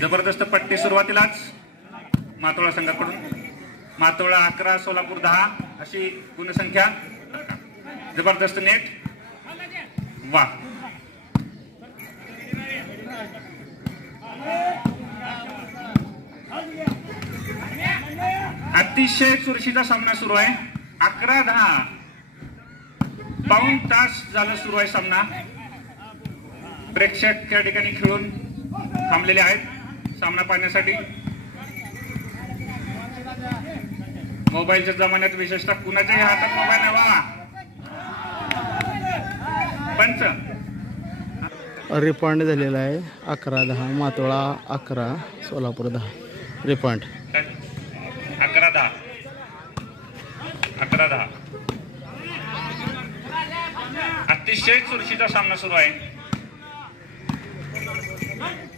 जबरदस्त पट्टी सुरुवातीलाच मातोळा संघाकडून. मातोळा 11 सोलापूर 10 अशी गुणसंख्या. जबरदस्त नेट. वा अतिशय चुरशीचा सामना सुरू आहे. 11-10 पाऊण तास झाला सुरू आहे सामना. प्रेक्षक त्या ठिकाणी खेळून थांबलेले आहेत सामना पाहण्यासाठी. मोबाईलच्या जमान्यात विशेषतः कुणाच्याही हातात मोबाईल नवा. पंच रिपॉइंट झालेला आहे. 11-10 मातोळा 11 सोलापूर 10 रिपॉइंट. 11-10 अतिशय चुरशीचा सामना सुरू आहे.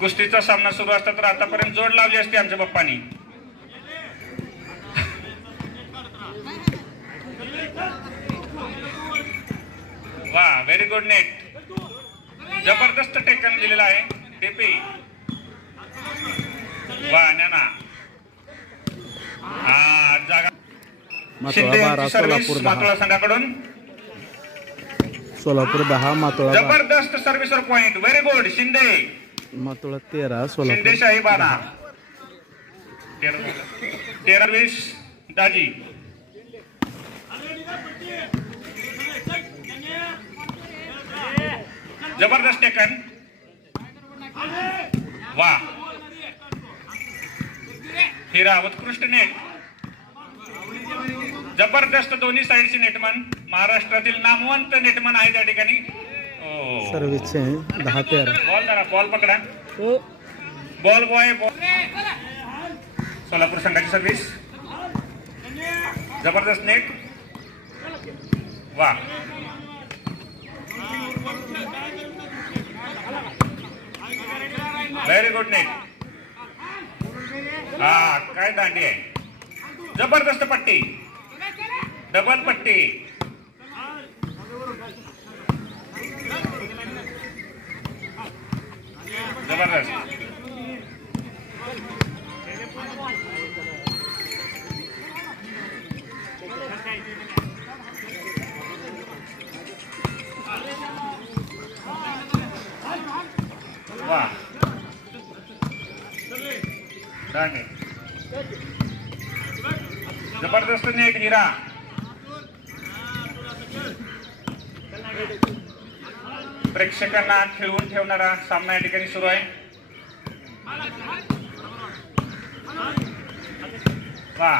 कुस्तीचा सामना सुरू असता तर आतापर्यंत जोड लावली असती आमच्या बाप्पानी. वा व्हेरी गुड नेट. जबरदस्त टेकन दिलेला आहे. टीपी वा नाना. जागा मातोळा 12 सोलापूर 10 मातोळा संघाकडून. सोलापूर 10 मातोळा 12. जबरदस्त सर्व्हिसर point. Very good Shinde. Matola 13 Solapur. Shinde शाही 12 13-20 दाजी. जबरदस्त टेकन. वा हिरा उत्कृष्ट नेट. जबरदस्त दोन्ही साईडची नेटमन. महाराष्ट्रातील नामवंत नेटमन आहे त्या ठिकाणी. सर्व्हिस 10-13. बॉल जरा बॉल पकडा. Ball boy. सोलापूर संघाची सर्व्हिस. जबरदस्त नेट. वा व्हेरी गुड नेट. काय दांडी आहे. जबरदस्त पट्टी. डबल पट्टी. जबरदस्त. वा जबरदस्त नेट. हिरा प्रेक्षकांना खेळवून ठेवणारा सामना या ठिकाणी सुरू आहे. वा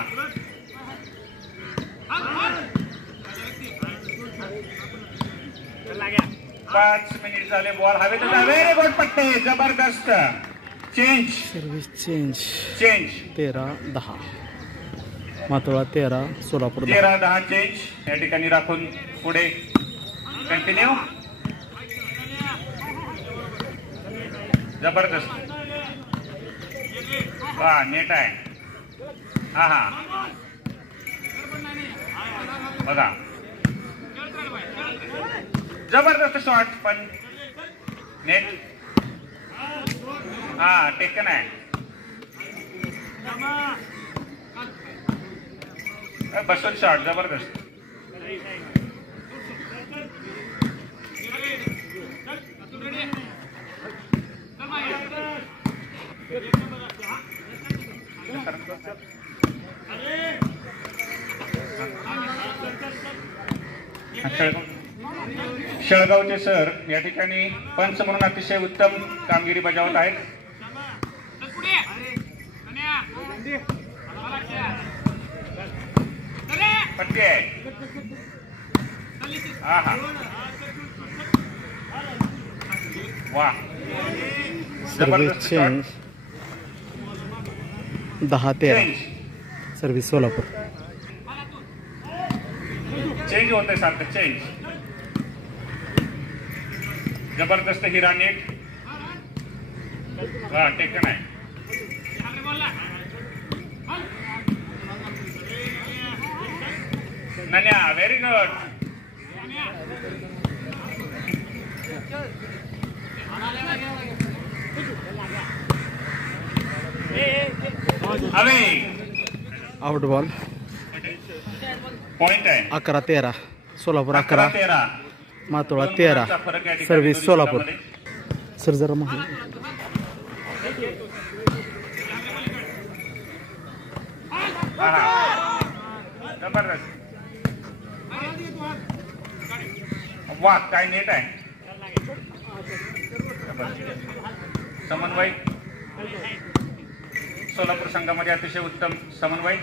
5 मिनिट झाले. बॉल हवेत. व्हेरी गुड पट्टी. जबरदस्त change. Service change. 13-10 Matola 13 Solapur 13-10 change या ठिकाणी राखून पुढे कंटिन्यू. जबरदस्त. वा नेट आहे. हा बघा जबरदस्त शॉट. पण नेट टेकन आहे. बसून शॉट. जबरदस्त. शेळगावचे सर या ठिकाणी पंच म्हणून अतिशय उत्तम कामगिरी बजावत आहेत. पट्टी आहे. वा service change 10-13 service Solapur. Change होत आहे सारखं. चेंज. जबरदस्त हिरा नेट. वा टेकन आहे. नन्या very good. Away out ball. Point आहे. 11-13 सोलापूर 11 13 मातोळा 13. फरक या ठिकाणी सर्व्हिस दोन्ही सोलापूर. संघामध्ये. सर जरा मागे. हा. जबरदस्त. वा काय नेट आहे. समन्वय सोलापूर संघामध्ये अतिशय उत्तम समन्वय.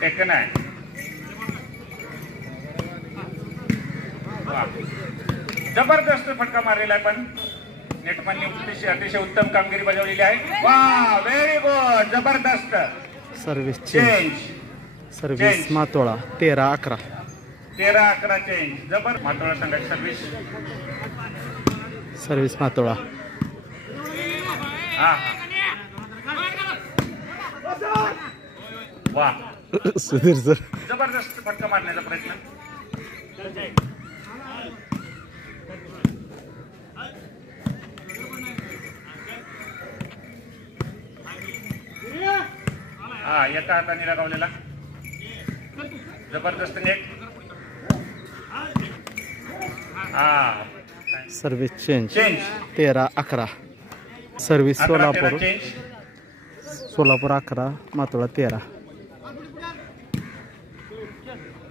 टेकन आहे. जबरदस्त फटका मारलेला आहे पण नेटमॅनने अतिशय उत्तम कामगिरी बजावलेली आहे. वा व्हेरी गुड. जबरदस्त. Service change. Service Matola 13-11. 13-11 change. जबर मातोळा संघाची सर्व्हिस. सर्व्हिस मातोळा. हा वा सुधीर सर. जबरदस्त फटका मारण्याचा प्रयत्न. हा एका हाताने लगावलेला. जबरदस्त नेट. हा service change change. 13-11. Service 11-13 Solapur. Change. Solapur 11 Matola 13.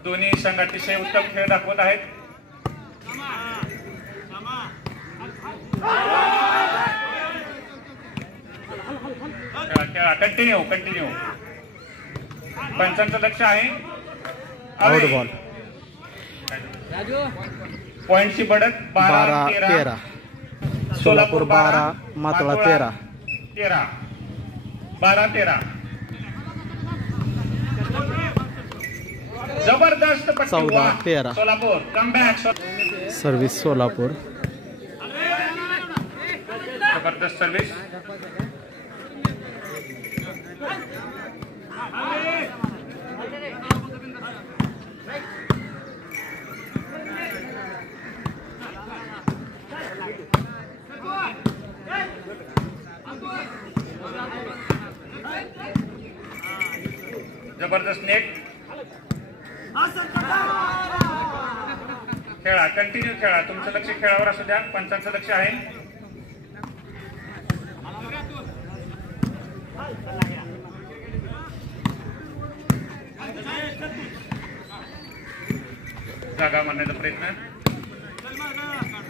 दोन्ही संघ अतिशय उत्तम खेळ दाखवत आहेत. खेळा कंटिन्यू. पंचांचं लक्ष आहे. Out ball. पॉइंटची बढत 12-13. सोलापूर 12 मातोळा 13. 12-13. जबरदस्त पट्टी. 14-13. सोलापूर कमबॅक. सर्व्हिस सोलापूर. जबरदस्त सर्व्हिस. जबरदस्त नेट. खेळा कंटिन्यू खेळा. तुमचं लक्ष खेळावर असू द्या. पंचांचं लक्ष आहे. जागा मारण्याचा प्रयत्न.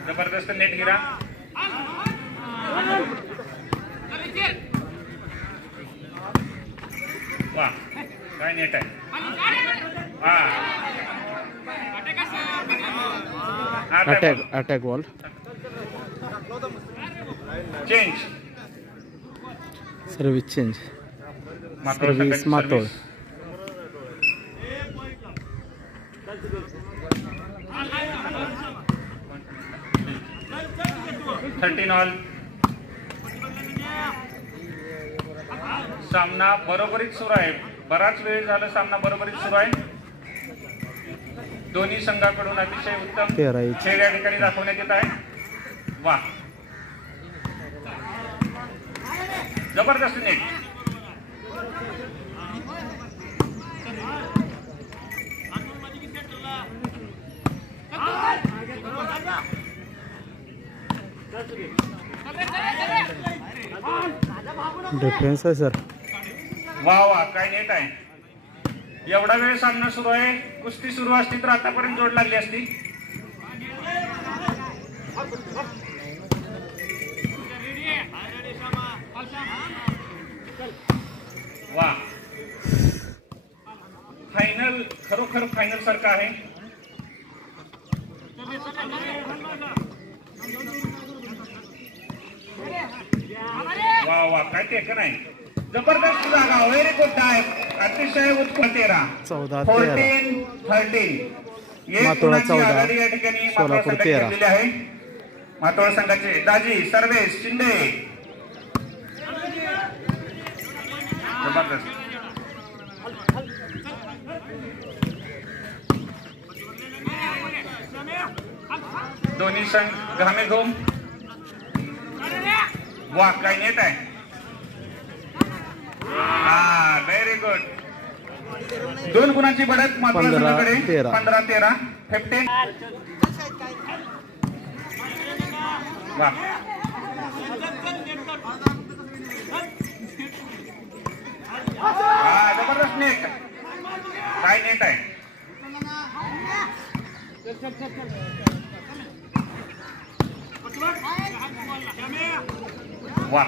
जबरदस्त नेट गिरा. वा काय नेट आहे. Attack ball. Change. Service change. Service मातोळ. ऑल. सामना बरोबरीत सुरू आहे. बराच वेळ झाला सामना बरोबरीत सुरू आहे. दोन्ही संघाकडून अतिशय उत्तम खेळ या ठिकाणी दाखवण्यात येत आहे. वा जबरदस्त नेट. डिफेन्स आहे सर. वा वा काय नेट आहे. एवढा वेळ सामना सुरू आहे. कुस्ती सुरू असती तर आतापर्यंत जोड लागली असती. वा फायनल खरोखर फायनल सारखं आहे. वा वा काय टेकन आहे. जबरदस्त जागा. व्हेरी गुड डाय. अतिशय उत्कृष्ट. 14-13 मातोळा 14 या ठिकाणी सोलापूर 13 आहे. मातोळा संघाचे दाजी सर्वेश शिंदे. जबरदस्त. दोन्ही संघ घामेघूम वा काय नेट आहे. हा व्हेरी गुड. 2 गुणांची बढत मातोळा संघाकडे. 15-13 15. वा हा जबरदस्त नेट. काय नेट आहे. वा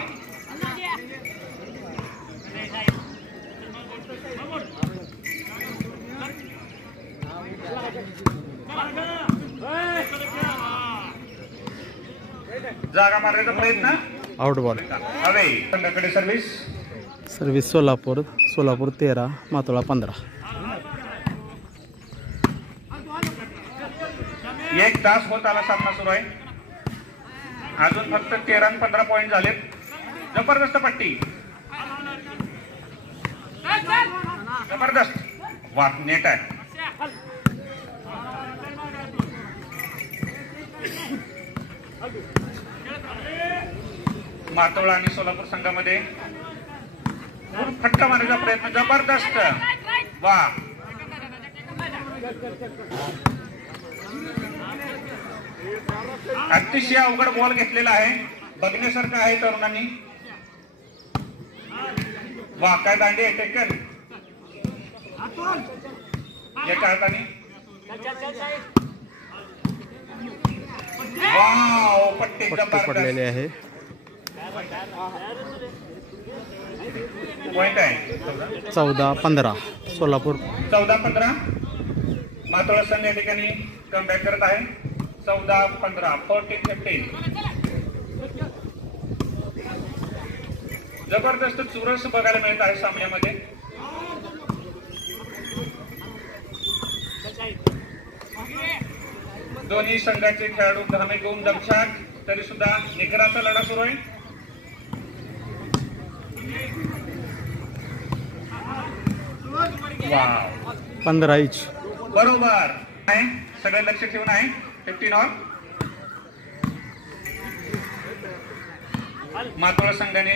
जागा मारण्याचा प्रयत्न. Out ball. हवे संघाकडे सर्व्हिस. सर्व्हिस सोलापूर 13 मातोळा 15. 1 तास होत आला सामना सुरू आहे. अजून फक्त 13 आणि 15 पॉइंट झालेत. जबरदस्त पट्टी. जबरदस्त. वा नेट आहे. मातोळा आणि सोलापूर संघामध्ये फटका मारण्याचा प्रयत्न. जबरदस्त. वा अतिशय अवघड बॉल घेतलेला आहे. बघण्यासारखं आहे तरुणांनी. वा काय दांडी आहे. टेकन एका हाताने. वाव पट्टी पडलेले आहे. पॉइंट आहे 14-15 सोलापूर. 14-15 मातोळा संघ या ठिकाणी कमबॅक करत आहे. 14-15 14-15. जबरदस्त चुरस बघायला मिळत आहे सामन्यामध्ये. दोन्ही संघाचे खेळाडू घामे घेऊन दमछाक. तरी सुद्धा निकराचा लढा सुरू आहे. वाव 15 इंच बरोबर आहे. सगळे लक्ष ठेवून आहे. 15 ऑन. मातोळा संघाने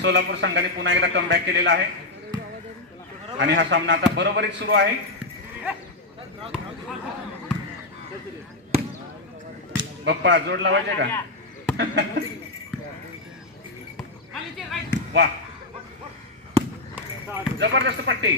सोलापूर संघाने पुन्हा एकदा कमबॅक केलेला आहे आणि हा सामना आता बरोबरीत सुरू आहे. बाप्पा जोड लावायचे का. वा जबरदस्त पट्टी.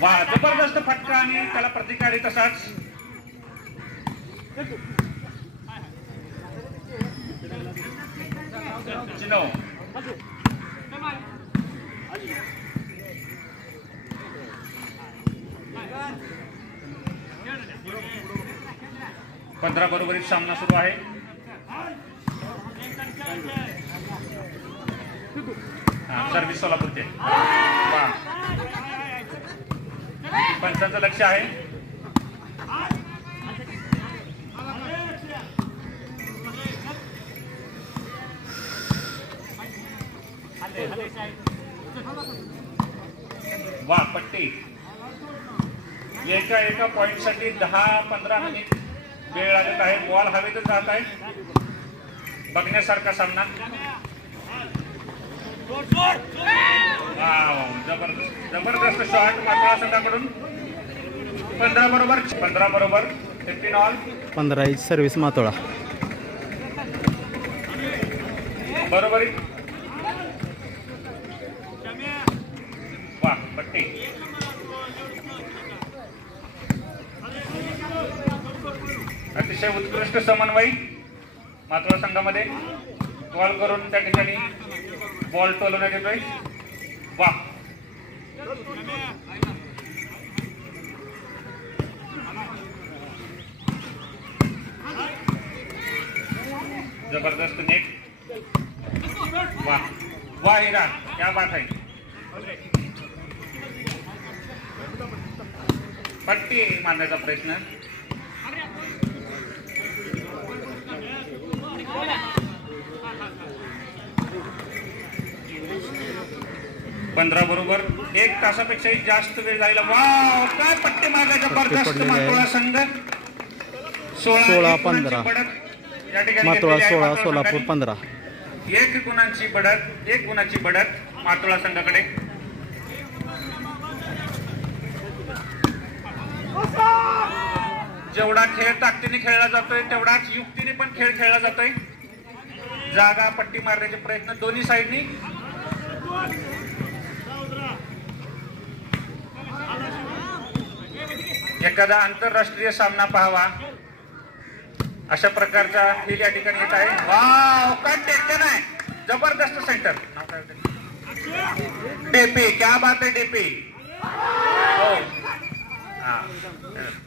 वा जबरदस्त फटका आणि त्याला प्रतिकारी तसाच. चिनो 15 बरोबरीत सामना सुरू आहे. सर्व्हिस सोलापूरचे. पंचांचं लक्ष आहे. वा पट्टी. एका पॉइंट साठी 10-15 मिनिट वेळ लागत आहे. बॉल हवेतच जात आहे. बघण्यासारखा सामना. जबरदस्त जबरदस्त शॉट मातोळा संघाकडून. 15 बरोबर 15 ऑल. 15 inch service Matola. बरोबरी. वा पट्टी. अतिशय उत्कृष्ट समन्वय मातोळा संघामध्ये. बॉल करून त्या ठिकाणी बॉल टोलवण्यात येतोय. वा जबरदस्त नेट. वा वाह हिरा, क्या बात है. पट्टी मारण्याचा प्रयत्न. पंधरा बरोबर 1 तासापेक्षाही जास्त वेळ जायला. वाव, काय पट्टी मारल्या जबरदस्त मातोळा संघ. 16-15 मातोळा 16 सोलापूर 15. 1 गुणांची बढत मातोळा संघाकडे. जेवढा खेळ ताकदीने खेळला जातोय तेवढाच युक्तीने पण खेळ खेळला जातोय. जागा पट्टी मारण्याचे प्रयत्न दोन्ही साईडनी. एखादा आंतरराष्ट्रीय सामना पाहावा अशा प्रकारचा फील या ठिकाणी येत आहे. वाव, काय टेक्शन आहे, जबरदस्त सेंटर. डीपी, क्या बात है DP.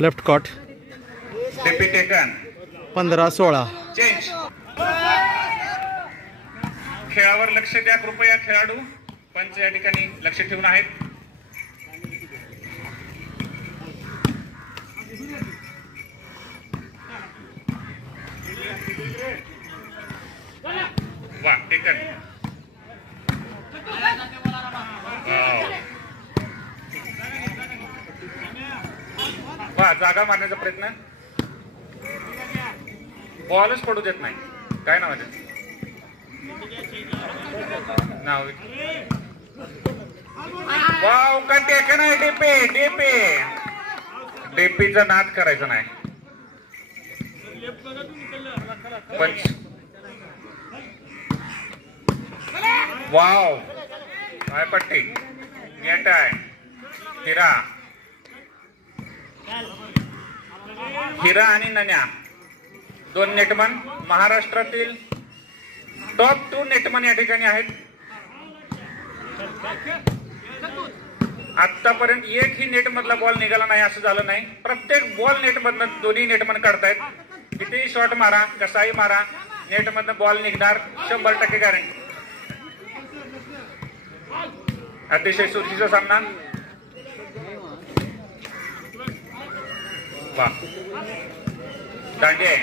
Left caught DP taken. 15-16 change. खेळावर लक्ष द्या कृपया खेळाडू. पंच या ठिकाणी लक्ष ठेवून आहेत. वा टेकन. वा, जागा मारण्याचा प्रयत्न. बॉलच पडू देत नाही. काय नाव आहे नाव. वाव, का टेकन आहे. डीपीचा नाद करायचा नाही. पंच. वाव, काय पट्टी. नेट आहे. हिरा आणि नन्या 2 नेटमन महाराष्ट्रातील टॉप 2 नेटमन या ठिकाणी आहेत. आतापर्यंत एकही नेट मधला बॉल निघाला नाही असं झालं नाही. प्रत्येक बॉल नेट मधनं दोन्ही नेटमन काढतायत. कितीही शॉट मारा, कसाही मारा, नेट मधनं बॉल निघणार 100% गॅरंटी. अतिशय सुरक्षीचा सामना. वा, दांडे.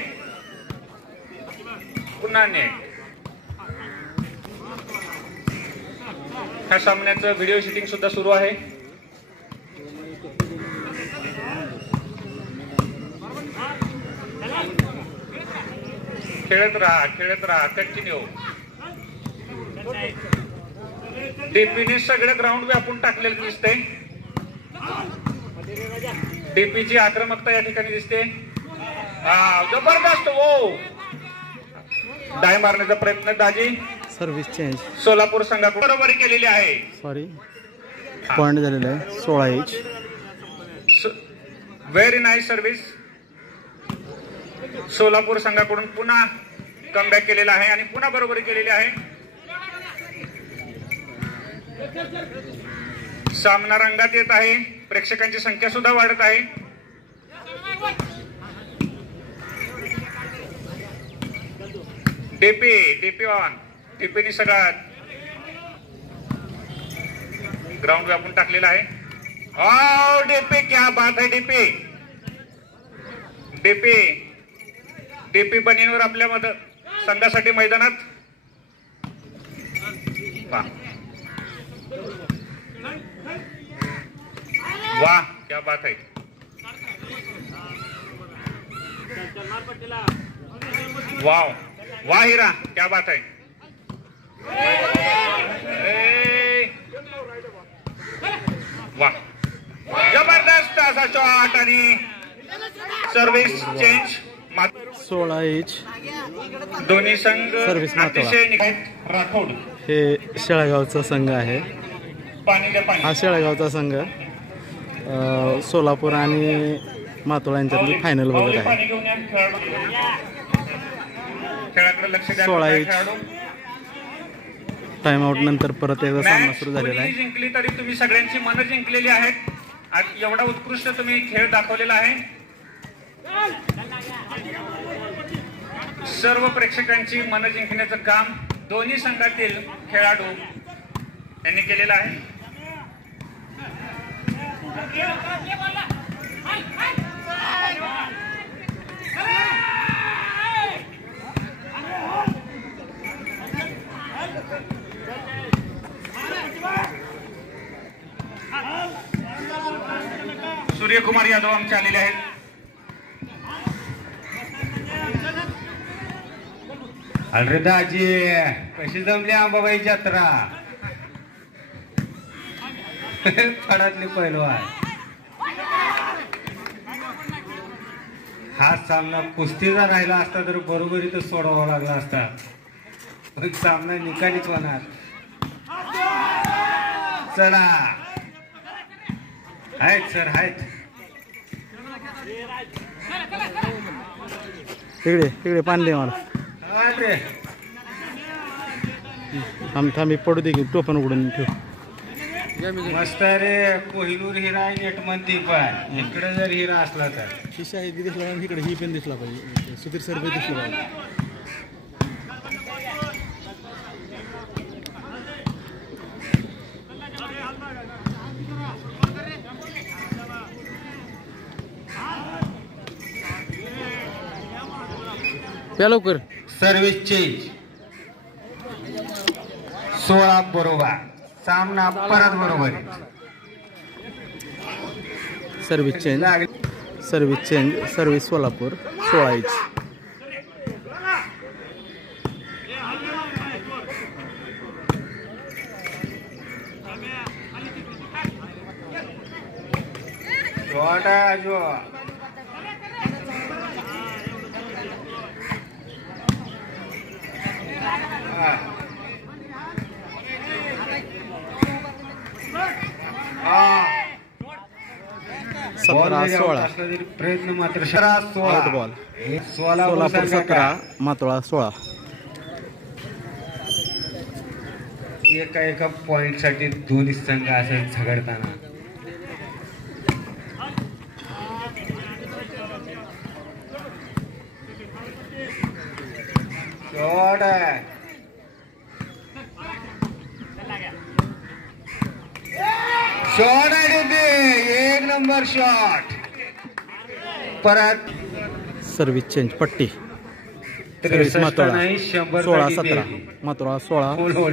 पुन्हा नेट. ह्या सामन्याचं व्हिडिओ शूटिंग सुद्धा सुरू आहे. खेळत राहा कंटिन्यू. डीपीने सगळं ग्राउंड व्यापून टाकलेलं दिसते. डीपीची आक्रमकता या ठिकाणी दिसते. जबरदस्त. ओ, डाय मारण्याचा प्रयत्न. दाजी, सर्व्हिस चेंज. सोलापूर संघाकडून बरोबरी केलेली आहे. सॉरी, पॉइंट झालेला आहे 16 inch. Very nice service. Solapur संघाकडून पुन्हा कमबॅक केलेला आहे आणि पुन्हा बरोबरी केलेली आहे. सामना रंगात येत आहे. प्रेक्षकांची संख्या सुद्धा वाढत आहे. DP on. डीपीने सगळा ग्राउंड व्यापून टाकलेला आहे. डीपी, क्या बात है डीपी बनींवर आपल्या संघासाठी मैदानात. वाह, क्या बात है. वाह वाह हिरा, क्या बात है. वाह, जबरदस्त असा शॉट आणि सर्व्हिस चेंज. 16 इंच दोन्ही संघ सर्व्हिस अतिशय राठोड. हे शेळगावचा संघ आहे. हा शेळगावचा संघ सोलापूर आणि मातोळा यांच्यातली फायनल बघत आहे. 16 इंच टाइम आउट नंतर परत एकदा सामना सुरू झालेला आहे. जिंकली तरी तुम्ही सगळ्यांची मनं जिंकलेली आहेत. एवढा उत्कृष्ट तुम्ही खेळ दाखवलेला आहे. सर्व प्रेक्षकांची मनं जिंकण्याचं काम दोन्ही संघातील खेळाडू यांनी केलेला आहे. सूर्यकुमार यादव आमचे आलेले आहेत. अरे दाजी कशी जमली अंबाबाई जत्रा. फडातली पैलवान. हा सामना कुस्तीचा राहिला असता तर बरोबरीतच सोडावा लागला असता. पण सामना निकालीच होणार. चला आहेत सर आहेत. तिकडे पाणी दे मला. अरे थांबी पडू दे की टोपण उघडून ठेव. मस्त रे. कोहिनूर हिरा आहे नेट म्हणते पण इकडे जर हिरा असला तर शिशा हे दिसला पाहिजे. इकडे ही पण दिसला पाहिजे. सुधीर सर पण दिसला पाहिजे. प्या लवकर. सर्व्हिस चेंज 16 बरोबर. सामना परत बरोबर. Service change service Solapur 16 inch. जो सतरा 16 प्रयत्न मात्र 16 बॉल. सोलापूर 17 मातोळा 16. एका पॉइंट साठी दोन्ही संघ असं झगडताना शॉट आहे. शॉट आहे ते. एक नंबर शॉट. परत सर्व्हिस चेंज पट्टी. सर्व्हिस 63 मातोळा नाही 100 16-17 मातोळा 16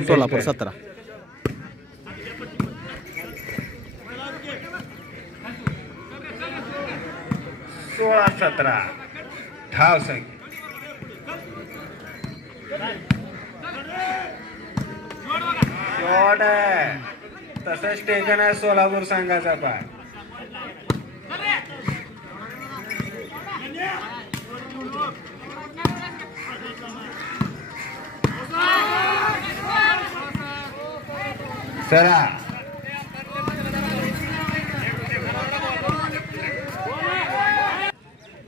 सोलापूर 17. सोळा 17 धाव संख्या. शॉट आहे. तसंच टेकन आहे सोलापूर संघाचा पाय. चला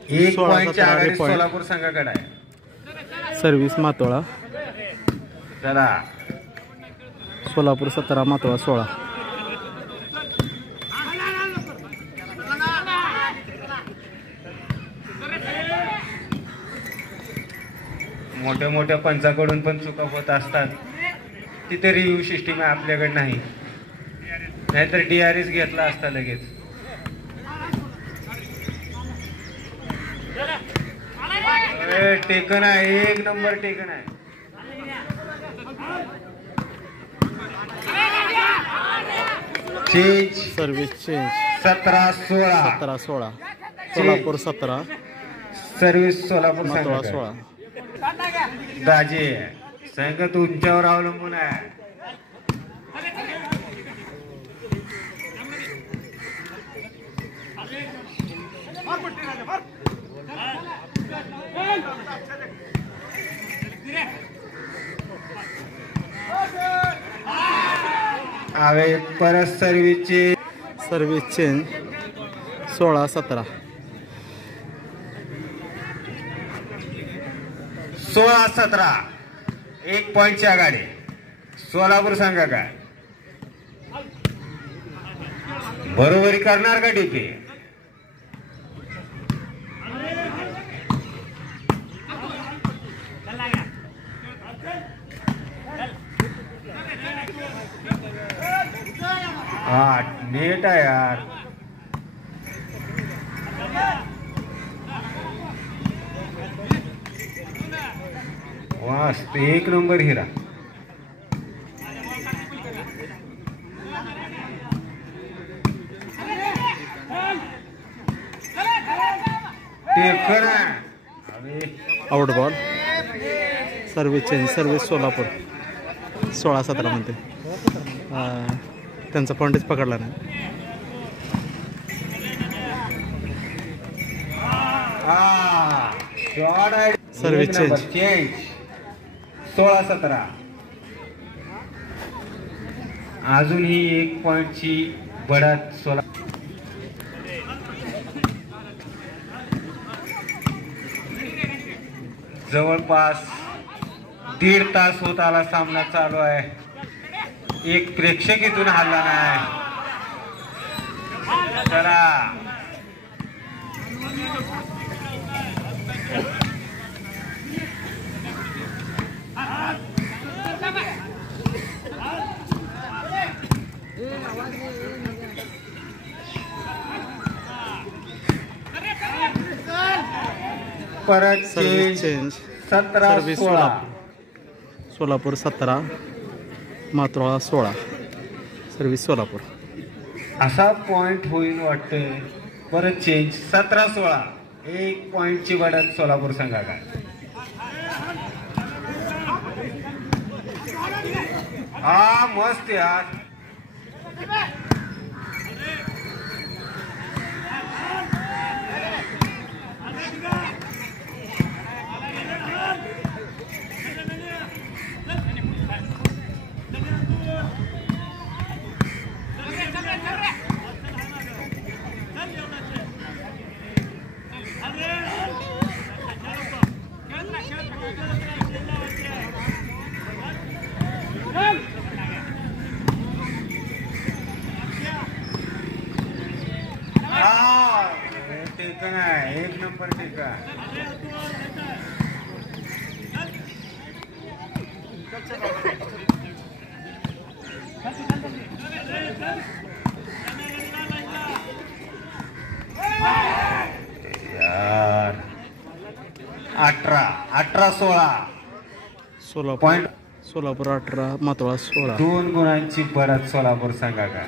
एक 16 पॉइंटच्या 17 आघाडी पॉइंट. सोलापूर संघाकडे आहे. सर्व्हिस मातोळा चला सोलापूर 17 मातोळा 16. मोठ्या मोठ्या पंचाकडून पण चुका होत असतात. तिथे रिव्ह्यू सिस्टीम आहे आपल्याकडे नाही. नाहीतर DRS घेतला असता लगेच. टेकन आहे. एक नंबर टेकन आहे. Change service change 17-16 17-16 Solapur 17 service Solapur Matola संघाकडे. 16. दाजी संघ तुमच्यावर अवलंबून आहे. आवे परत सर्व्हिस चेंज 16-17 16-17 एक पॉइंटच्या आघाडी सोलापूर संघ. काय बरोबरी करणार का डीपी. नेट आहे यार. मस्त, एक नंबर हिरा. Out ball. Service change. Service Solapur 16-17 मध्ये. त्यांचा पॉईंटच पकडला नाही. Service change. 16-17. अजूनही 1 पॉइंटची बढत सोलापूर. जवळपास 1.5 तास होत आला सामना चालू आहे. एक प्रेक्षक इथून हल्ला नाही. चला परत service change. 17-16. Solapur 17, Matola 16. Service Solapur. असा पॉइंट होईल वाटतंय. परत चेंज. 17-16. 1 पॉइंटची बढत सोलापूर संघाला. मस्त यार. टेकन आहे. 1 नंबर टेका. यार 18-16. सोलापूर 18, मातोळा 16. 2 गुणांची बढत सोलापूर संघाला.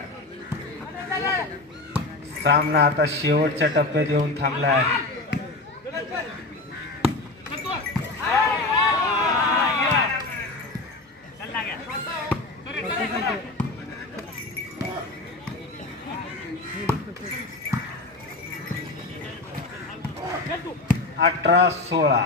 सामना आता शेवटच्या टप्प्यात येऊन थांबलाय. अठरा 16.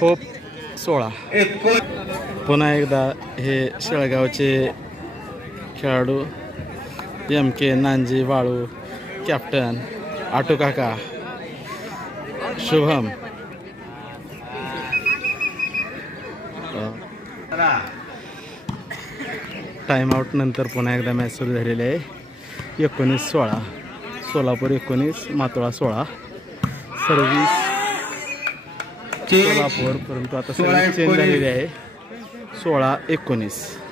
होप 16. पुन्हा एकदा हे शेळगावचे खेळाडू MK नांजी वाळू, कॅप्टन आटू काका, शुभम. टाइमआउट नंतर पुन्हा एकदा मॅच सुरू झालेली आहे. 19-16. सोलापूर 19, मातोळा 16. सर्व्हिस सोलापूर, परंतु आता सर्व्हिस चेंज झालेली आहे. 16-19.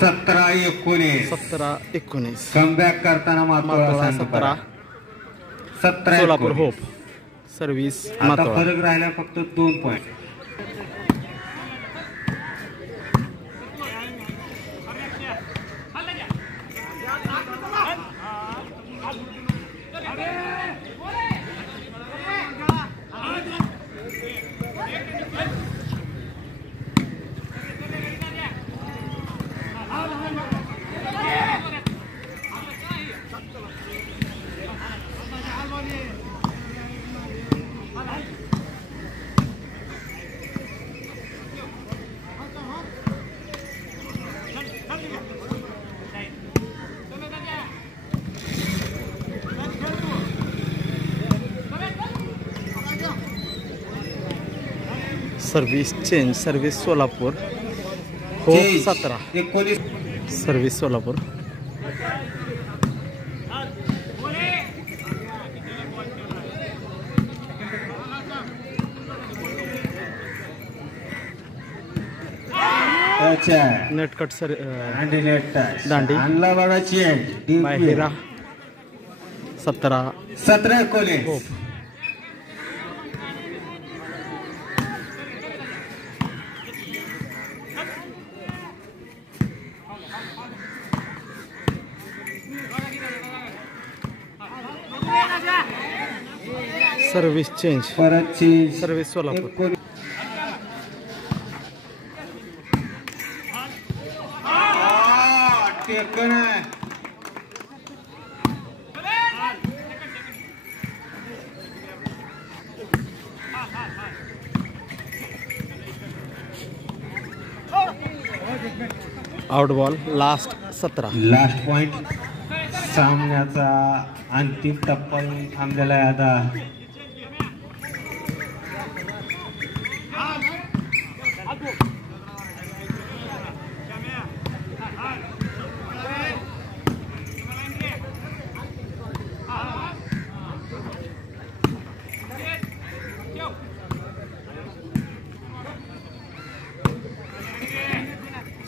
17-19. 17-19. कमबॅक करताना मातोळा मातोळा 17 17 सोलापूर होप. सर्व्हिस आता मातोळा. फरक राहिला फक्त 2 point. Service change. Service Solapur hope 17. 19. Service Solapur. Net cut sir दांडी नेट टच. दांडी. आणला बघा चेंज. बाहेरा 17 17-19. होप. Service change. परत चेंज. सर्व्हिस सोलापूर. 19. टेकन आहे. Out ball. Last 17. Last point. सामन्याचा अंतिम टप्पा थांबलेला आहे आता.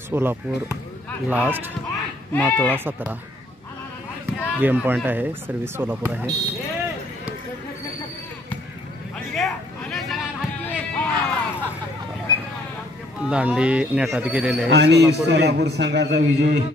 Solapur last. Matola 17. Game point आहे. सर्व्हिस सोलापूर आहे. दांडी नेटात गेलेले आहे. आणि सोलापूर संघाचा विजय.